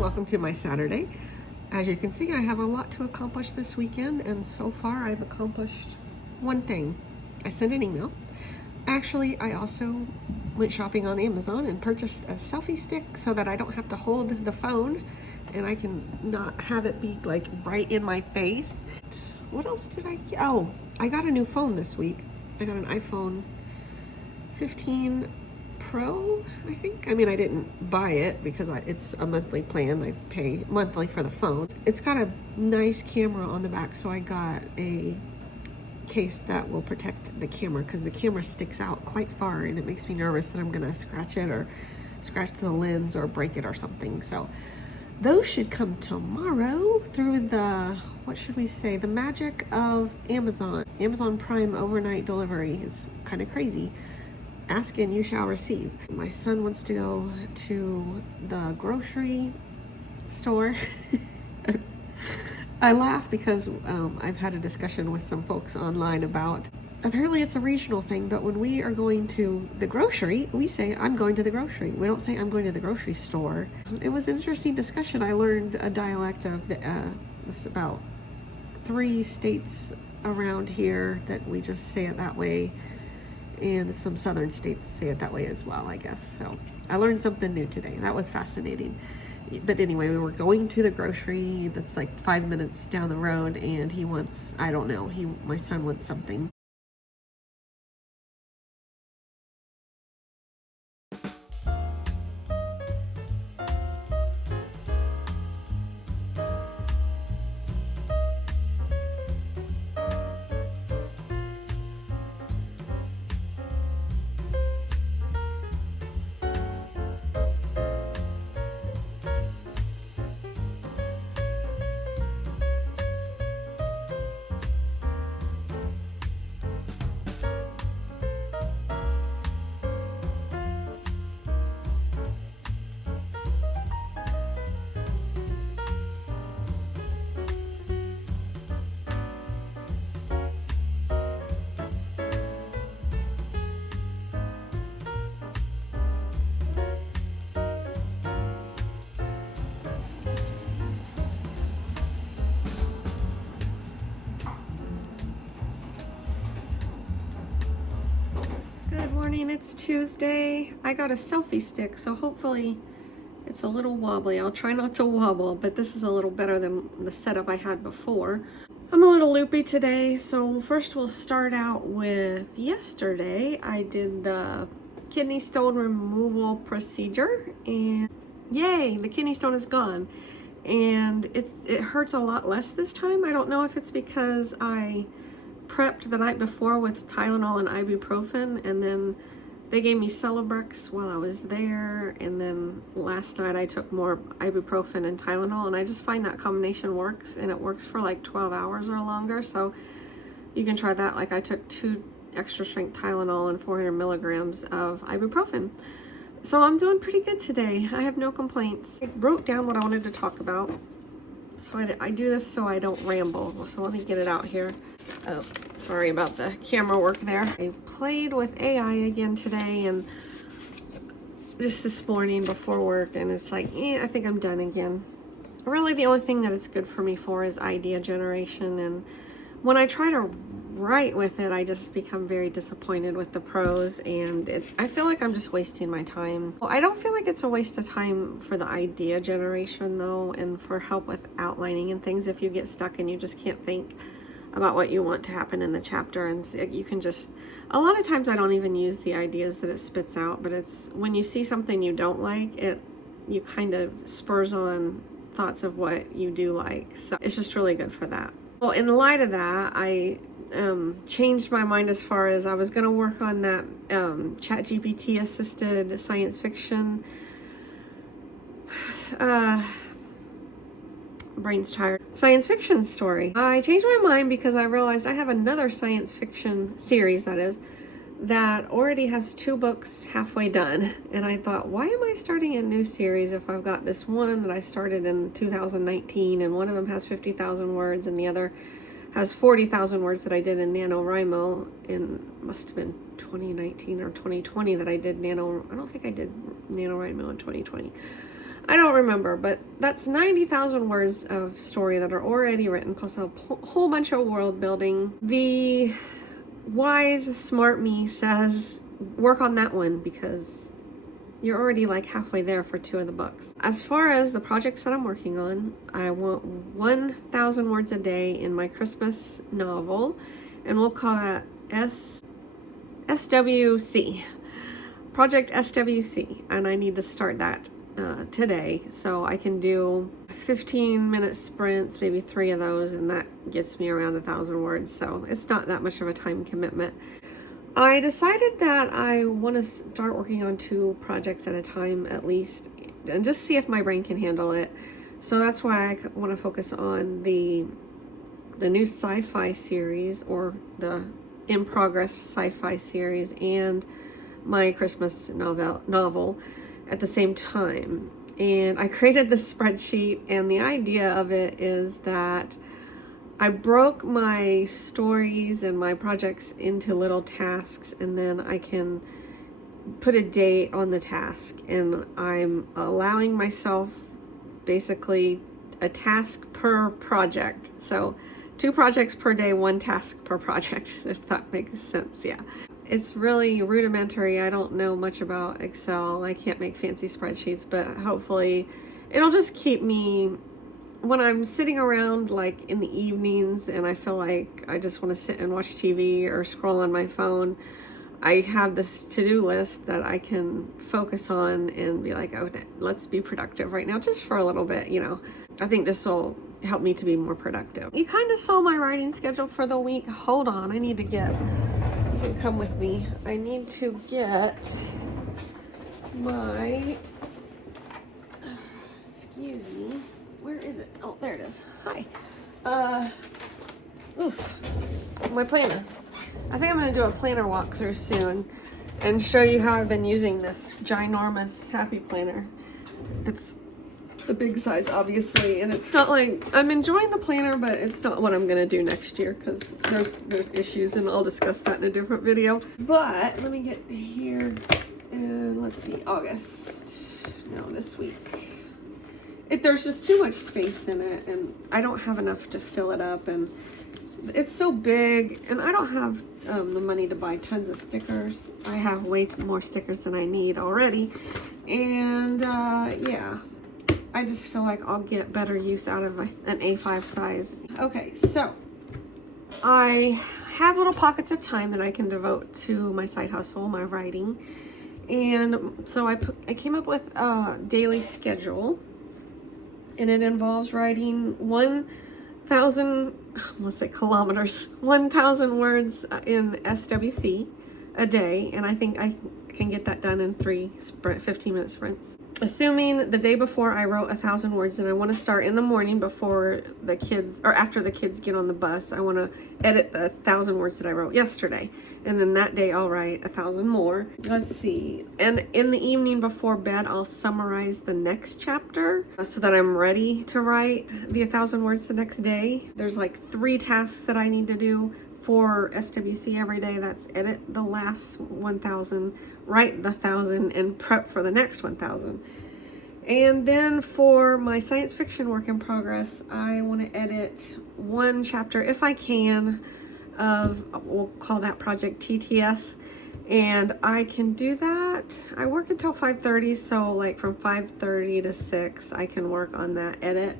welcome to my Saturday. As you can see, I have a lot to accomplish this weekend, and so far I've accomplished one thing. I sent an email. Actually, I also went shopping on Amazon and purchased a selfie stick so that I don't have to hold the phone and I can not have it be like right in my face. What else did I get? Oh, I got a new phone this week. I got an iPhone 15 Pro, I think. I mean, I didn't buy it because it's a monthly plan. I pay monthly for the phone. It's got a nice camera on the back, so I got a case that will protect the camera because the camera sticks out quite far and it makes me nervous that I'm gonna scratch it or scratch the lens or break it or something. So those should come tomorrow through the, what should we say, the magic of Amazon. Amazon Prime overnight delivery is kind of crazy. Ask and you shall receive. My son wants to go to the grocery store. I laugh because I've had a discussion with some folks online about, apparently it's a regional thing, but when we are going to the grocery, we say, I'm going to the grocery. We don't say, I'm going to the grocery store. It was an interesting discussion. I learned a dialect of this about 3 states around here that we just say it that way. And some southern states say it that way as well, I guess. So I learned something new today. That was fascinating. But anyway, we were going to the grocery that's like 5 minutes down the road, and he wants, I don't know, my son wants something. Good morning, it's Tuesday. I got a selfie stick, so hopefully it's a little wobbly. I'll try not to wobble, but this is a little better than the setup I had before. I'm a little loopy today, so first we'll start out with yesterday. I did the kidney stone removal procedure, and yay, the kidney stone is gone. And it hurts a lot less this time. I don't know if it's because I prepped the night before with Tylenol and ibuprofen, and then they gave me Celebrex while I was there, and then last night I took more ibuprofen and Tylenol, and I just find that combination works, and it works for like 12 hours or longer. So you can try that. Like I took 2 extra strength Tylenol and 400 milligrams of ibuprofen. So I'm doing pretty good today. I have no complaints. I wrote down what I wanted to talk about. So I do this so I don't ramble. So let me get it out here. Oh, sorry about the camera work there. I played with AI again today and just this morning before work, and it's like, I think I'm done again. Really, the only thing that it's good for me for is idea generation, and when I try to write with it, I just become very disappointed with the prose, and I feel like I'm just wasting my time. Well, I don't feel like it's a waste of time for the idea generation though, and for help with outlining and things if you get stuck and you just can't think about what you want to happen in the chapter, and you can just, a lot of times I don't even use the ideas that it spits out, but it's when you see something you don't like, you kind of spurs on thoughts of what you do like. So it's just really good for that. Well, in light of that, I changed my mind as far as I was going to work on that ChatGPT assisted science fiction. Brain's tired. Science fiction story. I changed my mind because I realized I have another science fiction series, that already has 2 books halfway done. And I thought, why am I starting a new series if I've got this one that I started in 2019 and one of them has 50,000 words and the other has 40,000 words that I did in NaNoWriMo must have been 2019 or 2020 that I did I don't think I did NaNoWriMo in 2020. I don't remember, but that's 90,000 words of story that are already written, plus a whole bunch of world building. The wise, smart me says, work on that one because you're already like halfway there for 2 of the books. As far as the projects that I'm working on, I want 1,000 words a day in my Christmas novel, and we'll call that SWC. Project SWC, and I need to start that today, so I can do 15-minute sprints, maybe 3 of those, and that gets me around 1,000 words, so it's not that much of a time commitment. I decided that I want to start working on 2 projects at a time at least, and just see if my brain can handle it. So that's why I want to focus on the new sci-fi series, or the in progress sci-fi series, and my Christmas novel at the same time. And I created this spreadsheet, and the idea of it is that I broke my stories and my projects into little tasks, and then I can put a date on the task, and I'm allowing myself basically a task per project. So 2 projects per day, 1 task per project, if that makes sense. Yeah. It's really rudimentary. I don't know much about Excel. I can't make fancy spreadsheets, but hopefully it'll just keep me, when I'm sitting around like in the evenings and I feel like I just want to sit and watch TV or scroll on my phone, I have this to-do list that I can focus on and be like, oh, let's be productive right now, just for a little bit, you know. I think this will help me to be more productive. You kind of saw my writing schedule for the week. Hold on, I need to get, you can come with me. I need to get my, excuse me, where is it? Oh, there it is. Hi. My planner. I think I'm going to do a planner walkthrough soon and show you how I've been using this ginormous Happy Planner. It's the big size, obviously, and it's not like I'm enjoying the planner, but it's not what I'm going to do next year because there's issues, and I'll discuss that in a different video. But let me get here, and let's see, August. No, this week. There's just too much space in it, and I don't have enough to fill it up, and it's so big, and I don't have the money to buy tons of stickers. I have way more stickers than I need already, and yeah, I just feel like I'll get better use out of an A5 size. Okay, so I have little pockets of time that I can devote to my side hustle, my writing, and so I came up with a daily schedule. And it involves writing 1,000, let's say kilometers, 1,000 words in SWC a day. And I think I can get that done in 3 15-minute sprints. Assuming the day before I wrote 1,000 words, and I want to start in the morning before the kids, or after the kids get on the bus, I want to edit the 1,000 words that I wrote yesterday. And then that day I'll write 1,000 more. Let's see. And in the evening before bed, I'll summarize the next chapter so that I'm ready to write the 1,000 words the next day. There's like 3 tasks that I need to do for SWC every day. That's edit the last 1,000, write the 1,000, and prep for the next 1,000. And then for my science fiction work in progress, I want to edit 1 chapter if I can of, we'll call that project TTS, and I can do that. I work until 5:30, so like from 5:30 to 6 I can work on that edit.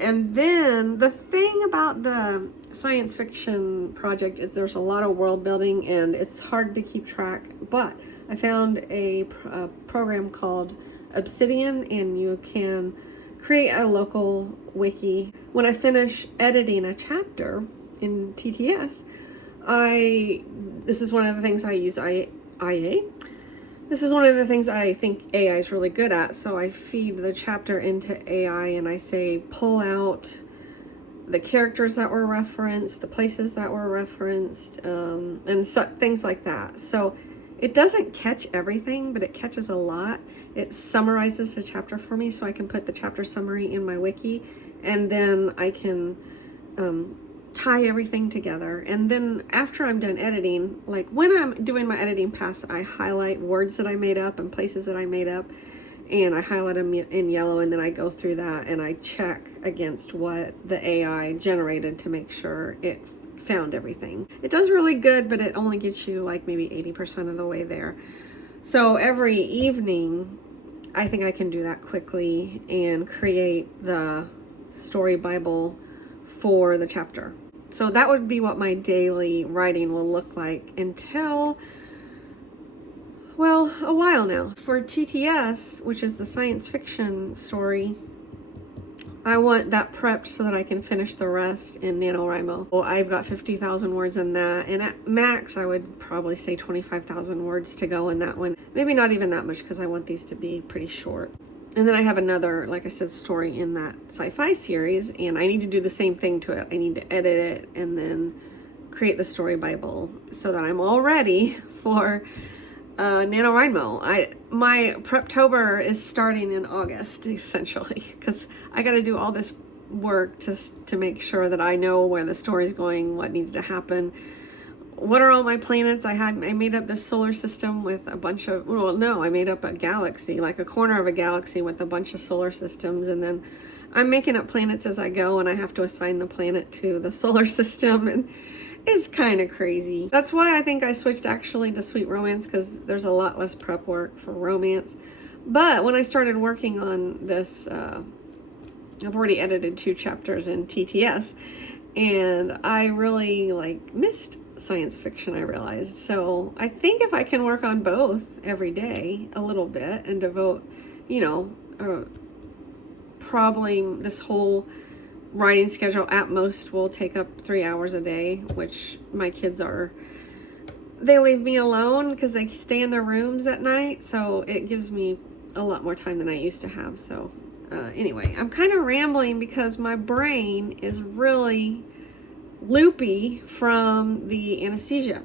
And then the thing about the science fiction project is there's a lot of world building and it's hard to keep track, but I found a program called Obsidian, and you can create a local wiki. When I finish editing a chapter in TTS, this is one of the things I use IA. This is one of the things I think AI is really good at. So I feed the chapter into AI and I say, pull out the characters that were referenced, the places that were referenced, and things like that. So it doesn't catch everything, but it catches a lot. It summarizes the chapter for me, so I can put the chapter summary in my wiki, and then I can tie everything together. And then after I'm done editing, like when I'm doing my editing pass, I highlight words that I made up and places that I made up, and I highlight them in yellow, and then I go through that and I check against what the AI generated to make sure it found everything. It does really good, but it only gets you like maybe 80% of the way there. So every evening, I think I can do that quickly and create the story Bible for the chapter. So that would be what my daily writing will look like until, well, a while now. For TTS, which is the science fiction story, I want that prepped so that I can finish the rest in NaNoWriMo. Well, I've got 50,000 words in that, and at max, I would probably say 25,000 words to go in that one. Maybe not even that much, because I want these to be pretty short. And then I have another, like I said, story in that sci-fi series, and I need to do the same thing to it. I need to edit it and then create the story Bible so that I'm all ready for NaNoWriMo. My Preptober is starting in August, essentially, because I got to do all this work to make sure that I know where the story's going, what needs to happen, what are all my planets. I made up this solar system with a bunch of, well, no, I made up a galaxy, like a corner of a galaxy with a bunch of solar systems, and then I'm making up planets as I go, and I have to assign the planet to the solar system, and it's kind of crazy. That's why I think I switched actually to Sweet Romance, because there's a lot less prep work for romance. But when I started working on this, I've already edited 2 chapters in TTS, and I really missed science fiction, I realized. So I think if I can work on both every day a little bit and devote, probably this whole writing schedule at most will take up 3 hours a day, which my kids they leave me alone because they stay in their rooms at night, so it gives me a lot more time than I used to have. So anyway, I'm kind of rambling because my brain is really loopy from the anesthesia.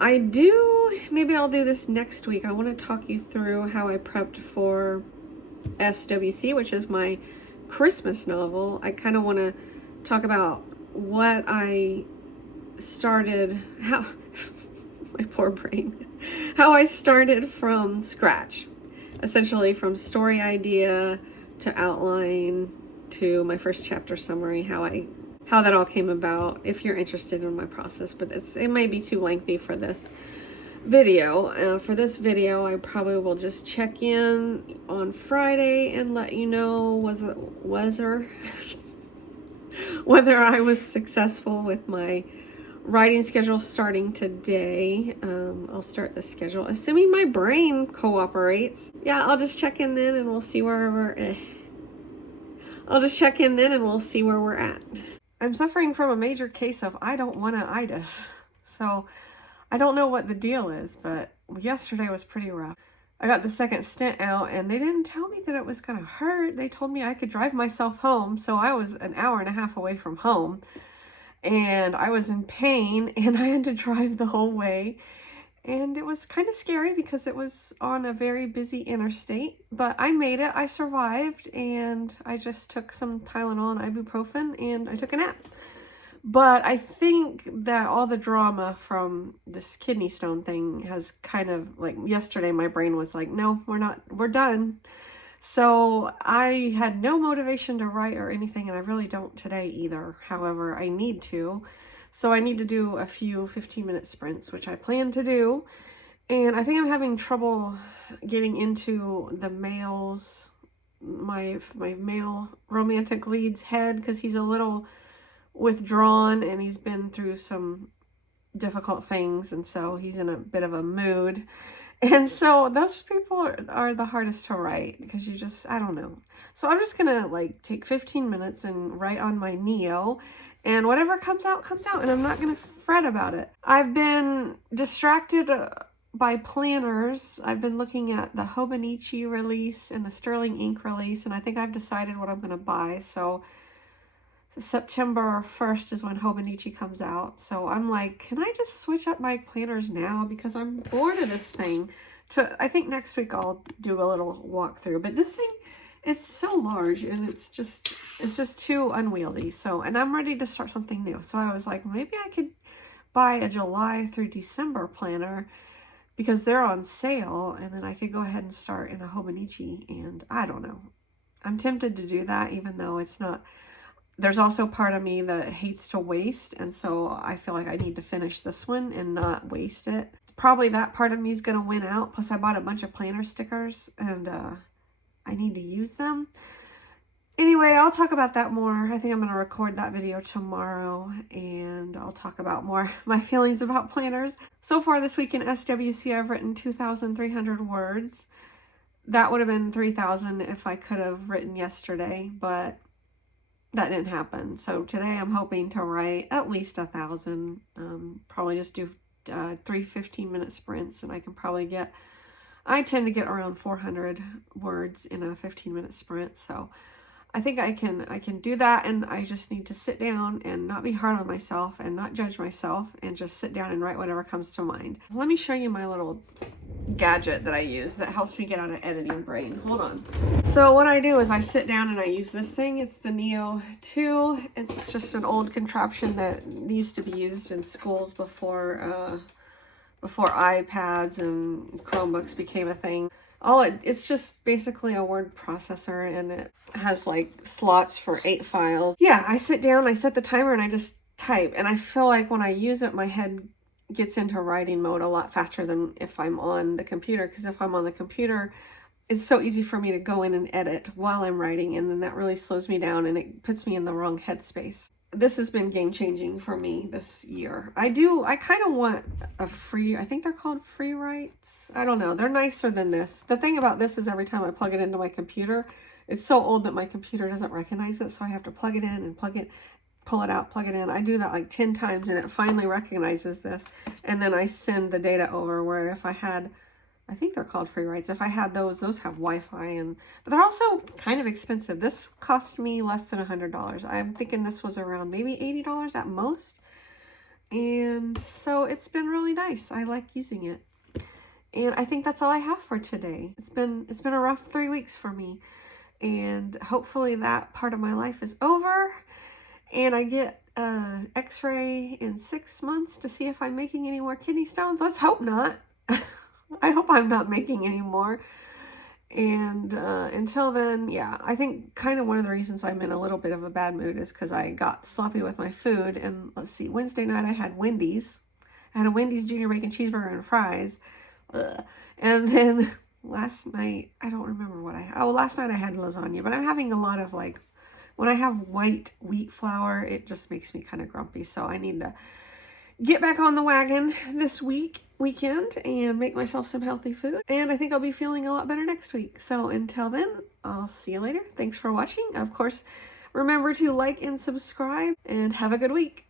Maybe I'll do this next week. I want to talk you through how I prepped for SWC, which is my Christmas novel. I kind of want to talk about what I started, how my poor brain, how I started from scratch, essentially from story idea to outline to my first chapter summary, how that all came about, if you're interested in my process. But it may be too lengthy for this video. For this video, I probably will just check in on Friday and let you know whether I was successful with my writing schedule starting today. I'll start the schedule, assuming my brain cooperates. Yeah, I'll just check in then and we'll see where we're at. I'm suffering from a major case of I don't wanna-itis. So I don't know what the deal is, but yesterday was pretty rough. I got the second stent out, and they didn't tell me that it was gonna hurt. They told me I could drive myself home, so I was an hour and a half away from home, and I was in pain, and I had to drive the whole way, and it was kind of scary because it was on a very busy interstate, but I made it. I survived, and I just took some Tylenol and ibuprofen, and I took a nap. But I think that all the drama from this kidney stone thing has kind of, yesterday my brain was like, no, we're done. So I had no motivation to write or anything, and I really don't today either. However, I need to. So I need to do a few 15-minute sprints, which I plan to do. And I think I'm having trouble getting into the my male romantic lead's head, because he's a little withdrawn and he's been through some difficult things, and so he's in a bit of a mood, and so those people are the hardest to write, because I don't know. So I'm just gonna take 15 minutes and write on my Neo, and whatever comes out, and I'm not gonna fret about it. I've been distracted by planners. I've been looking at the Hobonichi release and the Sterling Ink release, and I think I've decided what I'm gonna buy. So September 1st is when Hobonichi comes out. So I'm like, can I just switch up my planners now? Because I'm bored of this thing. I think next week I'll do a little walkthrough. But this thing is so large, and it's just too unwieldy. So, and I'm ready to start something new. So I was like, maybe I could buy a July through December planner, because they're on sale, and then I could go ahead and start in a Hobonichi, and I don't know. I'm tempted to do that, even though it's not. There's also part of me that hates to waste, and so I feel like I need to finish this one and not waste it. Probably that part of me is going to win out. Plus, I bought a bunch of planner stickers, and I need to use them. Anyway, I'll talk about that more. I think I'm going to record that video tomorrow, and I'll talk about more my feelings about planners. So far this week in SWC, I've written 2,300 words. That would have been 3,000 if I could have written yesterday, but that didn't happen. So today I'm hoping to write at least 1,000. Probably just do 3 15-minute sprints, and I can probably get, I tend to get around 400 words in a 15-minute sprint. So I think I can do that, and I just need to sit down and not be hard on myself and not judge myself and just sit down and write whatever comes to mind. Let me show you my little gadget that I use that helps me get out of editing brain. Hold on. So what I do is I sit down and I use this thing. It's the Neo 2. It's just an old contraption that used to be used in schools before iPads and Chromebooks became a thing. It's just basically a word processor, and it has like slots for 8 files. Yeah, I sit down, I set the timer, and I just type. And I feel like when I use it, my head gets into writing mode a lot faster than if I'm on the computer. Because if I'm on the computer, it's so easy for me to go in and edit while I'm writing, and then that really slows me down and it puts me in the wrong headspace. This has been game-changing for me this year. I kind of want a free, I think they're called free writes. I don't know. They're nicer than this. The thing about this is every time I plug it into my computer, it's so old that my computer doesn't recognize it. So I have to plug it in and pull it out, plug it in. I do that like 10 times and it finally recognizes this. And then I send the data over, where if I had, I think they're called free writes. If I had those have Wi-Fi, but they're also kind of expensive. This cost me less than $100. I'm thinking this was around maybe $80 at most. And so it's been really nice. I like using it. And I think that's all I have for today. It's been a rough 3 weeks for me. And hopefully that part of my life is over. And I get an x-ray in 6 months to see if I'm making any more kidney stones. Let's hope not. I hope I'm not making any more. And until then, yeah, I think kind of one of the reasons I'm in a little bit of a bad mood is because I got sloppy with my food. And let's see, Wednesday night I had Wendy's. I had a Wendy's Junior Bacon Cheeseburger and fries. Ugh. And then last night, I don't remember what last night I had lasagna. But I'm having a lot of like, when I have white wheat flour, it just makes me kind of grumpy. So I need to get back on the wagon this weekend and make myself some healthy food. And I think I'll be feeling a lot better next week. So until then, I'll see you later. Thanks for watching. Of course, remember to like and subscribe, and have a good week.